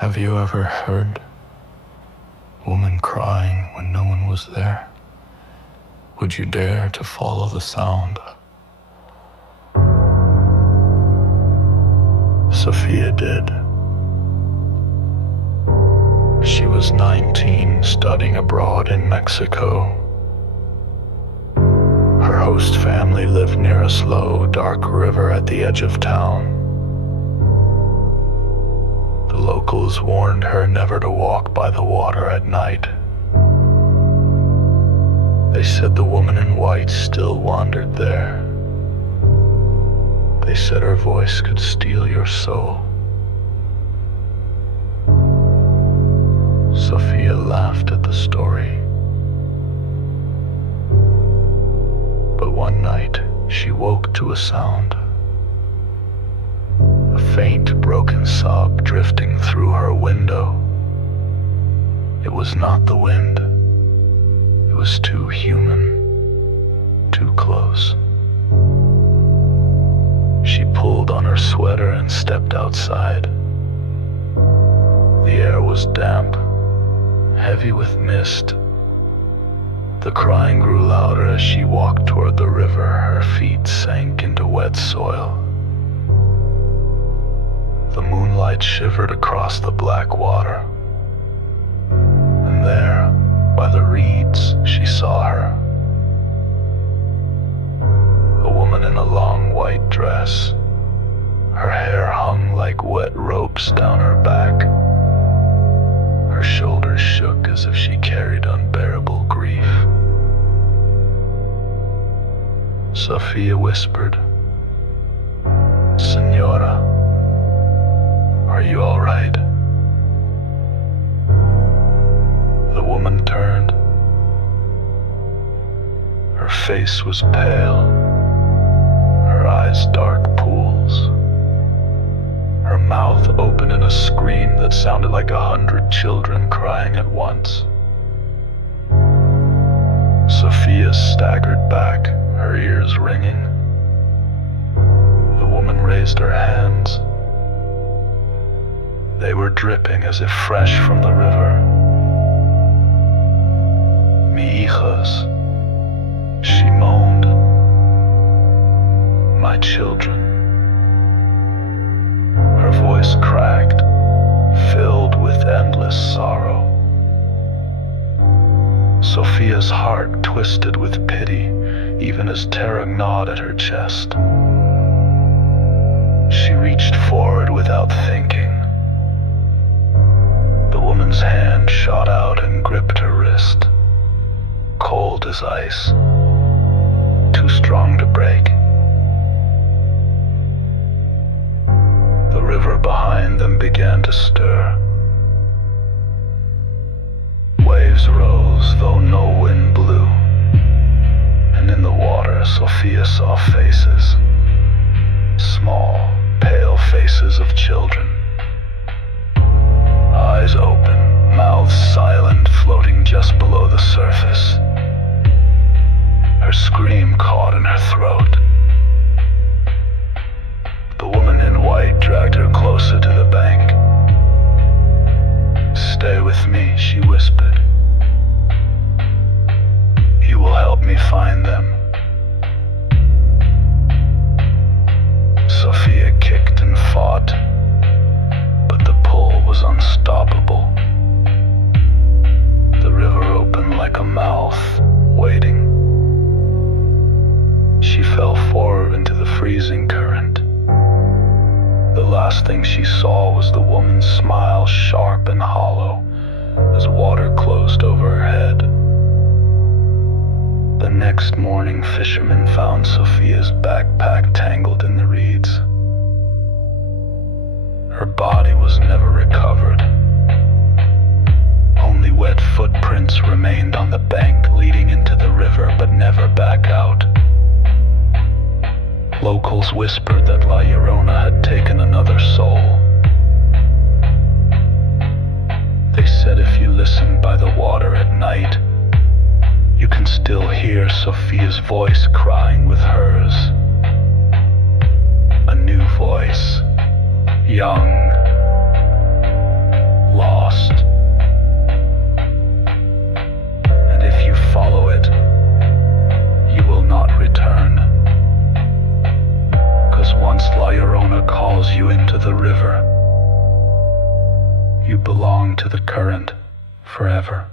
Have you ever heard woman crying when no one was there? Would you dare to follow the sound? Sophia did. She was 19, studying abroad in Mexico. Her host family lived near a slow, dark river at the edge of town. The locals warned her never to walk by the water at night. They said the woman in white still wandered there. They said her voice could steal your soul. Sophia laughed at the story. But one night, she woke to a sound. A faint, broken sob drifting through her window. It was not the wind. It was too human, too close. She pulled on her sweater and stepped outside. The air was damp, heavy with mist. The crying grew louder as she walked toward the river. Her feet sank into wet soil. The moonlight shivered across the black water. And there, by the reeds, she saw her. A woman in a long white dress. Her hair hung like wet ropes down her back. Her shoulders shook as if she carried unbearable grief. Sophia whispered, "Senora, are you all right?" The woman turned. Her face was pale, her eyes dark pools, her mouth open in a scream that sounded like 100 children crying at once. Sophia staggered back, her ears ringing. The woman raised her hands. They were dripping as if fresh from the river. "Mi hijas," she moaned. "My children." Her voice cracked, filled with endless sorrow. Sophia's heart twisted with pity, even as terror gnawed at her chest. She reached forward without thinking. The woman's hand shot out and gripped her wrist, cold as ice, too strong to break. The river behind them began to stir. Waves rose, though no wind blew, and in the water Sophia saw faces, small, pale faces of children. Eyes open, mouths silent, floating just below the surface. Her scream caught in her throat. The woman in white dragged her closer to the bank. "Stay with me," she whispered. "You will help me find them." Sophia kicked and fought, but the pull was unstoppable. The river opened like a mouth, waiting. She fell forward into the freezing current. The last thing she saw was the woman's smile, sharp and hollow, as water closed over her head. The next morning, fishermen found Sophia's backpack tangled in the reeds. Her body was never recovered. Only wet footprints remained on the bank leading into the river, but never back out. Locals whispered that La Llorona had taken another soul. They said if you listen by the water at night, you can still hear Sophia's voice crying with hers. A new voice, young, You belong to the current forever.